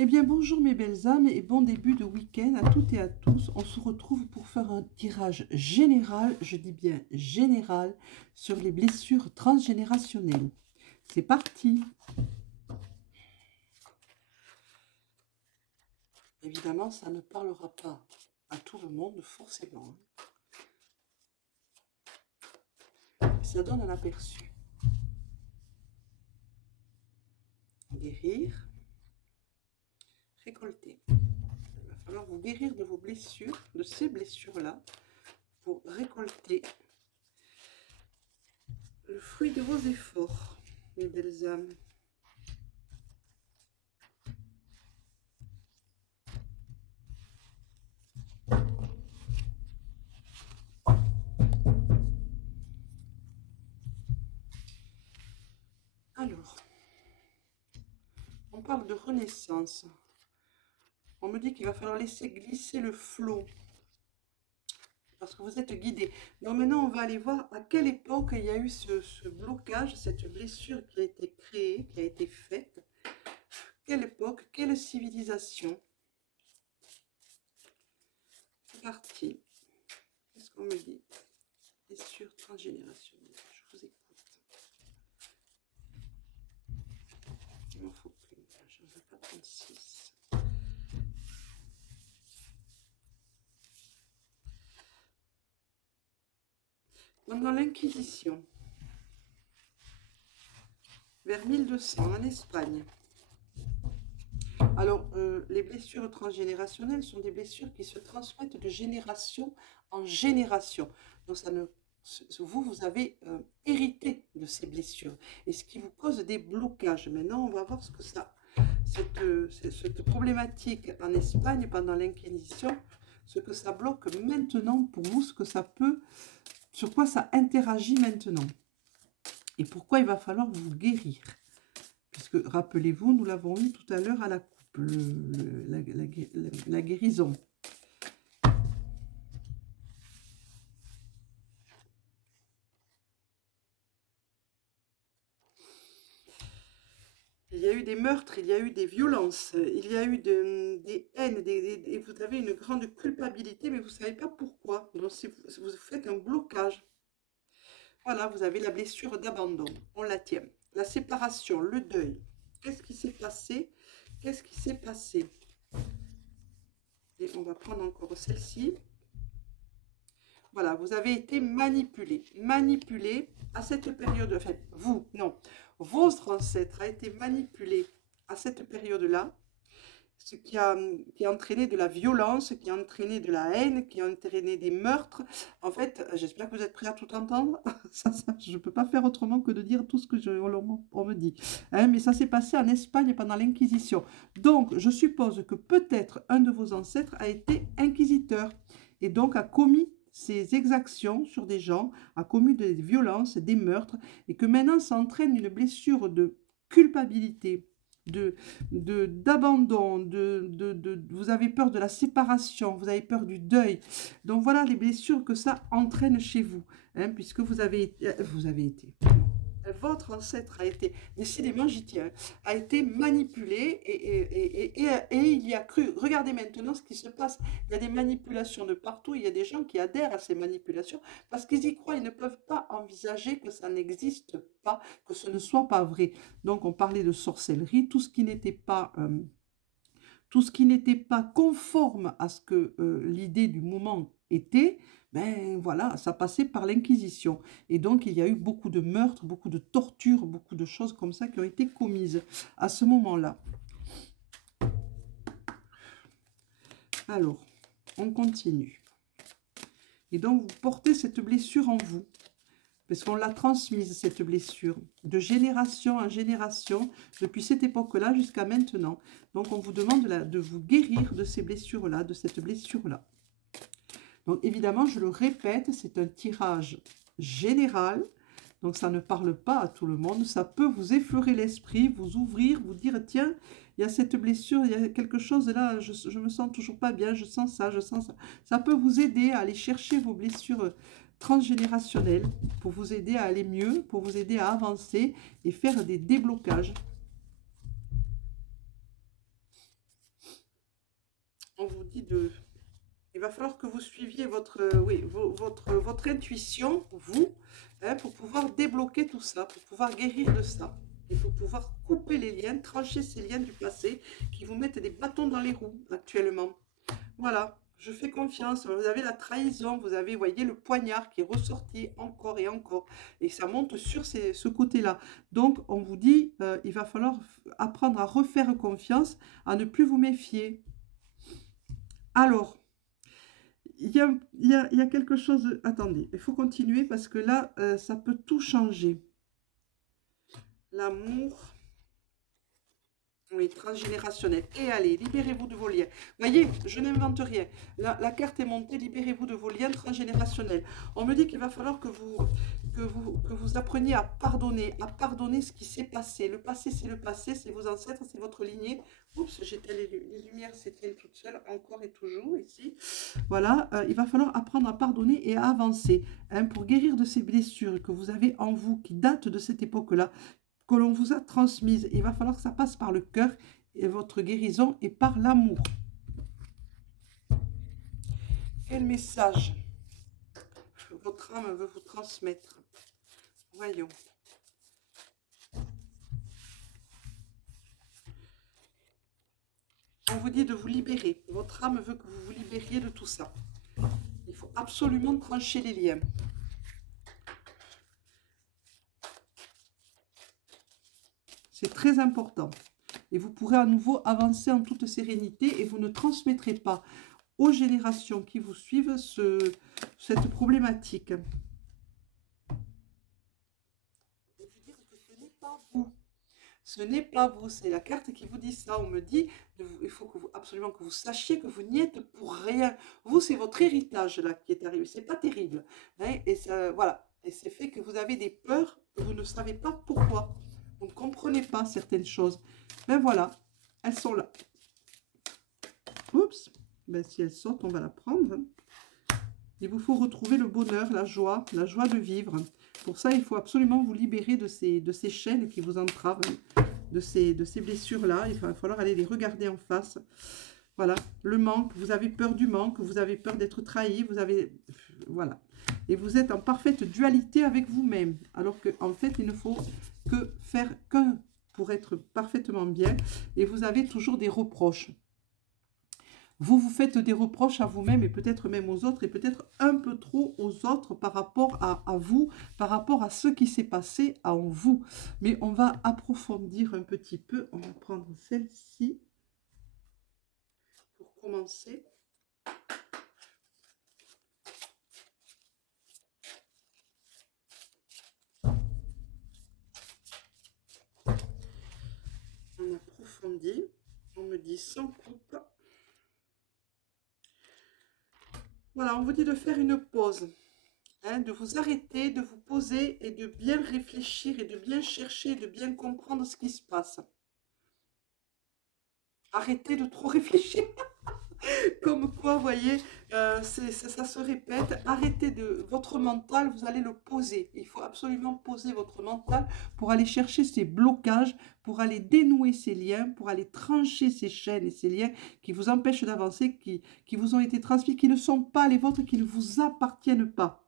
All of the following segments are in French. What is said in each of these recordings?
Eh bien, bonjour mes belles âmes et bon début de week-end à toutes et à tous. On se retrouve pour faire un tirage général, je dis bien général, sur les blessures transgénérationnelles. C'est parti! Évidemment, ça ne parlera pas à tout le monde, forcément. Ça donne un aperçu. Guérir, récolter. Il va falloir vous guérir de vos blessures, de ces blessures-là, pour récolter le fruit de vos efforts, mes belles âmes. Alors, on parle de renaissance. On me dit qu'il va falloir laisser glisser le flot. Parce que vous êtes guidé. Donc maintenant, on va aller voir à quelle époque il y a eu ce blocage, cette blessure qui a été créée, qui a été faite. Quelle époque, quelle civilisation. C'est parti. Qu'est-ce qu'on me dit? Blessure transgénérationnelle. Je vous écoute. Il m'en faut plus. Je ne veux pas 36. Pendant l'Inquisition, vers 1200 en Espagne. Alors, les blessures transgénérationnelles sont des blessures qui se transmettent de génération en génération. Donc, vous avez hérité de ces blessures. Et ce qui vous cause des blocages. Maintenant, on va voir ce que ça... Cette problématique en Espagne pendant l'Inquisition, ce que ça bloque maintenant pour vous, ce que ça peut... Sur quoi ça interagit maintenant. Et pourquoi il va falloir vous guérir. Puisque, rappelez-vous, nous l'avons eu tout à l'heure à la coupe, la guérison. Il y a eu des meurtres, il y a eu des violences, il y a eu des haines, et vous avez une grande culpabilité, mais vous ne savez pas pourquoi. Donc, vous faites un blocage. Voilà, vous avez la blessure d'abandon, on la tient. La séparation, le deuil. Qu'est-ce qui s'est passé? Qu'est-ce qui s'est passé? Et on va prendre encore celle-ci. Voilà, vous avez été manipulé. Manipulé à cette période. Enfin, vous, non. Votre ancêtre a été manipulé à cette période-là. Ce qui a entraîné de la violence, qui a entraîné de la haine, qui a entraîné des meurtres. En fait, j'espère que vous êtes prêts à tout entendre. Je ne peux pas faire autrement que de dire tout ce que on me dit. Hein, mais ça s'est passé en Espagne pendant l'Inquisition. Donc, je suppose que peut-être un de vos ancêtres a été inquisiteur et donc a commis ces exactions sur des gens, a commis des violences, des meurtres, et que maintenant ça entraîne une blessure de culpabilité, d'abandon, vous avez peur de la séparation, vous avez peur du deuil. Donc voilà les blessures que ça entraîne chez vous, hein, puisque vous avez été, votre ancêtre a été, décidément j'y tiens, a été manipulé et il y a cru. Regardez maintenant ce qui se passe. Il y a des manipulations de partout. Il y a des gens qui adhèrent à ces manipulations parce qu'ils y croient. Ils ne peuvent pas envisager que ça n'existe pas, que ce ne soit pas vrai. Donc on parlait de sorcellerie, tout ce qui n'était pas... tout ce qui n'était pas conforme à ce que l'idée du moment était, ben voilà, ça passait par l'Inquisition. Et donc, il y a eu beaucoup de meurtres, beaucoup de tortures, beaucoup de choses comme ça qui ont été commises à ce moment-là. Alors, on continue. Et donc, vous portez cette blessure en vous, parce qu'on l'a transmise, cette blessure, de génération en génération, depuis cette époque-là jusqu'à maintenant. Donc, on vous demande de vous guérir de ces blessures-là, de cette blessure-là. Donc, évidemment, je le répète, c'est un tirage général. Donc, ça ne parle pas à tout le monde. Ça peut vous effleurer l'esprit, vous ouvrir, vous dire, tiens, il y a cette blessure, il y a quelque chose là, je me sens toujours pas bien, je sens ça, je sens ça. Ça peut vous aider à aller chercher vos blessures transgénérationnelles pour vous aider à aller mieux, pour vous aider à avancer et faire des déblocages. On vous dit de... Il va falloir que vous suiviez votre, oui, votre intuition, vous, hein, pour pouvoir débloquer tout ça, pour pouvoir guérir de ça. Et pour pouvoir couper les liens, trancher ces liens du passé qui vous mettent des bâtons dans les roues actuellement. Voilà, je fais confiance. Vous avez la trahison, vous avez, voyez, le poignard qui est ressorti encore et encore. Et ça monte sur ce côté-là. Donc, on vous dit, il va falloir apprendre à refaire confiance, à ne plus vous méfier. Alors, il y a quelque chose... Attendez, il faut continuer parce que là, ça peut tout changer. L'amour... Oui, transgénérationnel. Et allez, libérez-vous de vos liens. Voyez, je n'invente rien. La carte est montée, libérez-vous de vos liens transgénérationnels. On me dit qu'il va falloir que vous appreniez à pardonner ce qui s'est passé. Le passé, c'est le passé, c'est vos ancêtres, c'est votre lignée. Oups, j'éteins les lumières s'éteignent toutes seules, encore et toujours ici. Voilà, il va falloir apprendre à pardonner et à avancer, hein, pour guérir de ces blessures que vous avez en vous, qui datent de cette époque-là, que l'on vous a transmise. Il va falloir que ça passe par le cœur et votre guérison et par l'amour. Quel message votre âme veut vous transmettre? Voyons. On vous dit de vous libérer. Votre âme veut que vous vous libériez de tout ça. Il faut absolument trancher les liens. C'est très important. Et vous pourrez à nouveau avancer en toute sérénité et vous ne transmettrez pas aux générations qui vous suivent cette problématique. Et vous dire que ce n'est pas vous. Ce n'est pas vous. C'est la carte qui vous dit ça. On me dit, il faut que absolument que vous sachiez que vous n'y êtes pour rien. Vous, c'est votre héritage là qui est arrivé. C'est pas terrible. Hein, et ça, voilà. Et c'est fait que vous avez des peurs que vous ne savez pas pourquoi. Vous ne comprenez pas certaines choses. Ben voilà, elles sont là. Oups, ben si elles sortent, on va la prendre. Il vous faut retrouver le bonheur, la joie de vivre. Pour ça, il faut absolument vous libérer de ces chaînes qui vous entravent, de ces blessures-là. Il va falloir aller les regarder en face. Voilà, le manque, vous avez peur du manque, vous avez peur d'être trahi, vous avez... Voilà. Et vous êtes en parfaite dualité avec vous-même. Alors qu'en fait, il ne faut que faire qu'un pour être parfaitement bien. Et vous avez toujours des reproches. Vous vous faites des reproches à vous-même et peut-être même aux autres. Et peut-être un peu trop aux autres par rapport à vous, par rapport à ce qui s'est passé en vous. Mais on va approfondir un petit peu. On va prendre celle-ci pour commencer. On approfondit, on me dit sans coupe. Voilà, on vous dit de faire une pause, hein, de vous arrêter, de vous poser et de bien réfléchir et de bien chercher, de bien comprendre ce qui se passe. Arrêtez de trop réfléchir. Comme quoi, vous voyez, ça se répète. Arrêtez votre mental, vous allez le poser. Il faut absolument poser votre mental pour aller chercher ces blocages, pour aller dénouer ces liens, pour aller trancher ces chaînes et ces liens qui vous empêchent d'avancer, qui vous ont été transmis, qui ne sont pas les vôtres, qui ne vous appartiennent pas.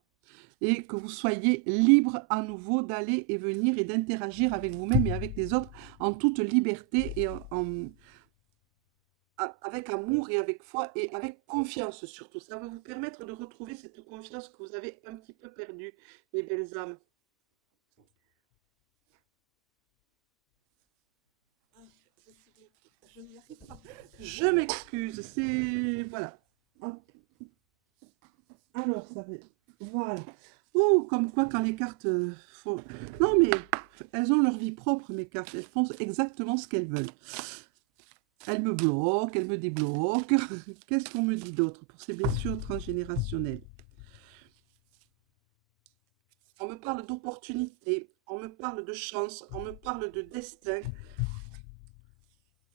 Et que vous soyez libre à nouveau d'aller et venir et d'interagir avec vous-même et avec les autres en toute liberté et avec amour et avec foi et avec confiance surtout. Ça va vous permettre de retrouver cette confiance que vous avez un petit peu perdue, mes belles âmes. Je n'y arrive pas. Je m'excuse, c'est... Voilà. Alors, ça va... Voilà. Oh, comme quoi quand les cartes font... Non, mais elles ont leur vie propre, mes cartes. Elles font exactement ce qu'elles veulent. Elle me bloque, elle me débloque. Qu'est-ce qu'on me dit d'autre pour ces blessures transgénérationnelles? On me parle d'opportunité, on me parle de chance, on me parle de destin.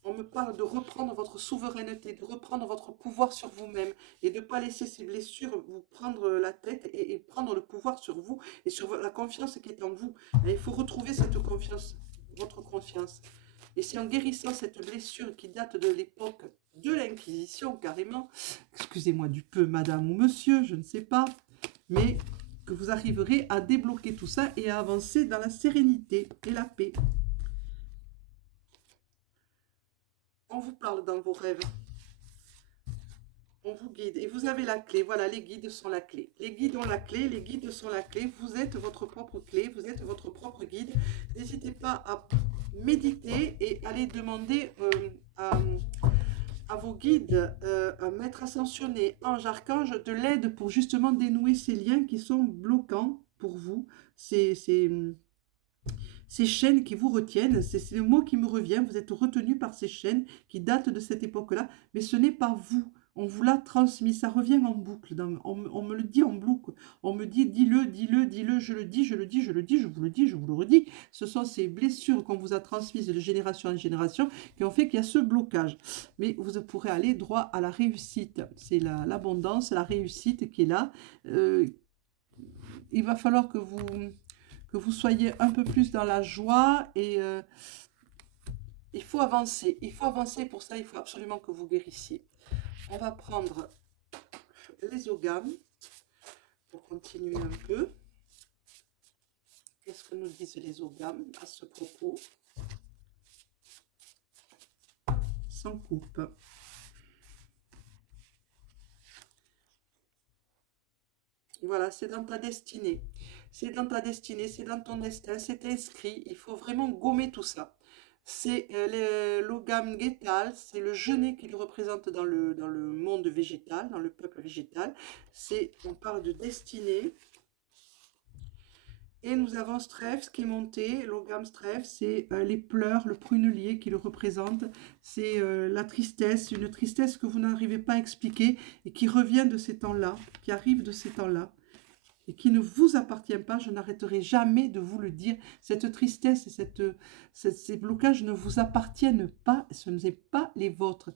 On me parle de reprendre votre souveraineté, de reprendre votre pouvoir sur vous-même et de ne pas laisser ces blessures vous prendre la tête et prendre le pouvoir sur vous et sur la confiance qui est en vous. Et il faut retrouver cette confiance, votre confiance. Et c'est en guérissant cette blessure qui date de l'époque de l'Inquisition, carrément, excusez-moi du peu, madame ou monsieur, je ne sais pas, mais que vous arriverez à débloquer tout ça et à avancer dans la sérénité et la paix. On vous parle dans vos rêves. On vous guide et vous avez la clé. Voilà, les guides sont la clé. Les guides ont la clé, les guides sont la clé. Vous êtes votre propre clé, vous êtes votre propre guide. N'hésitez pas à méditer et aller demander à vos guides, à maître ascensionné, ange, archange, de l'aide pour justement dénouer ces liens qui sont bloquants pour vous. Ces chaînes qui vous retiennent, c'est le mot qui me revient, vous êtes retenu par ces chaînes qui datent de cette époque-là, mais ce n'est pas vous. On vous l'a transmis, ça revient en boucle, on me le dit en boucle, on me dit dis-le, dis-le, dis-le, je le dis, je le dis, je le dis, je vous le dis, je vous le redis. Ce sont ces blessures qu'on vous a transmises de génération en génération qui ont fait qu'il y a ce blocage. Mais vous pourrez aller droit à la réussite, c'est l'abondance, la réussite qui est là. Il va falloir que vous soyez un peu plus dans la joie et il faut avancer. Il faut avancer, pour ça, il faut absolument que vous guérissiez. On va prendre les ogames pour continuer un peu. Qu'est-ce que nous disent les ogames à ce propos? Sans coupe. Voilà, c'est dans ta destinée. C'est dans ta destinée, c'est dans ton destin, c'est inscrit. Il faut vraiment gommer tout ça. C'est l'ogame Getal, c'est le genêt qui le représente dans le monde végétal, dans le peuple végétal. On parle de destinée. Et nous avons Stref qui est monté, l'ogame Stref, c'est les pleurs, le prunelier qui le représente. C'est la tristesse, une tristesse que vous n'arrivez pas à expliquer et qui revient de ces temps-là, qui arrive de ces temps-là. Et qui ne vous appartient pas, je n'arrêterai jamais de vous le dire. Cette tristesse et ces blocages ne vous appartiennent pas, ce n'est pas les vôtres.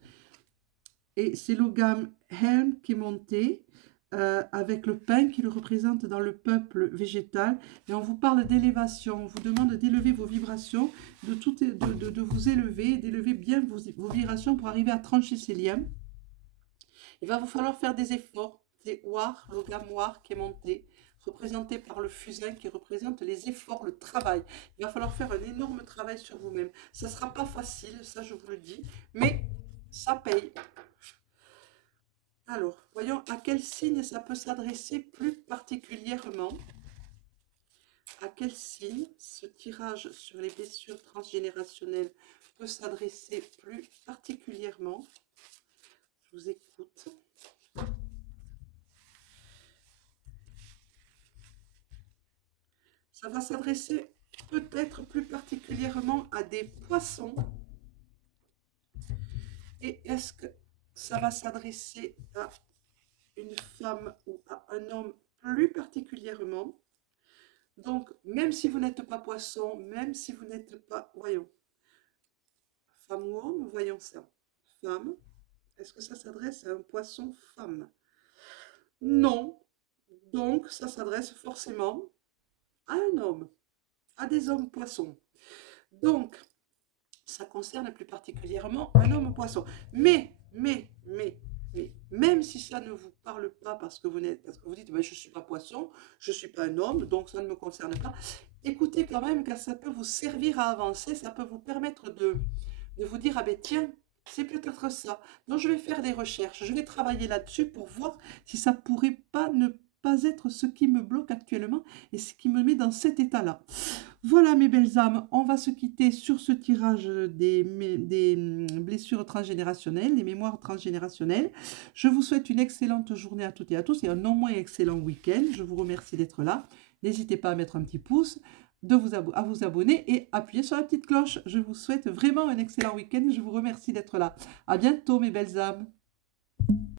Et c'est l'ogame Helm qui est monté, avec le pain qui le représente dans le peuple végétal. Et on vous parle d'élévation, on vous demande d'élever vos vibrations, de vous élever, d'élever bien vos vibrations pour arriver à trancher ces liens. Il va vous falloir faire des efforts. C'est War, l'ogame War qui est monté, représenté par le fusain qui représente les efforts, le travail. Il va falloir faire un énorme travail sur vous-même. Ça ne sera pas facile, ça je vous le dis, mais ça paye. Alors, voyons à quel signe ça peut s'adresser plus particulièrement. À quel signe ce tirage sur les blessures transgénérationnelles peut s'adresser plus particulièrement? Je vous écoute. Ça va s'adresser peut-être plus particulièrement à des poissons. Et est-ce que ça va s'adresser à une femme ou à un homme plus particulièrement? Donc, même si vous n'êtes pas poisson, même si vous n'êtes pas... Voyons. Femme ou homme, voyons ça. Femme. Est-ce que ça s'adresse à un poisson-femme? Non. Donc, ça s'adresse forcément à un homme, à des hommes poissons. Donc, ça concerne plus particulièrement un homme poisson. Mais, même si ça ne vous parle pas parce que vous dites, ben, je ne suis pas poisson, je ne suis pas un homme, donc ça ne me concerne pas, écoutez quand même, car ça peut vous servir à avancer, ça peut vous permettre de vous dire, ah ben tiens, c'est peut-être ça. Donc je vais faire des recherches, je vais travailler là-dessus pour voir si ça pourrait pas ne pas être ce qui me bloque actuellement et ce qui me met dans cet état-là. Voilà mes belles âmes, on va se quitter sur ce tirage des blessures transgénérationnelles, des mémoires transgénérationnelles. Je vous souhaite une excellente journée à toutes et à tous et un non moins excellent week-end. Je vous remercie d'être là. N'hésitez pas à mettre un petit pouce, à vous abonner et appuyer sur la petite cloche. Je vous souhaite vraiment un excellent week-end. Je vous remercie d'être là. À bientôt mes belles âmes.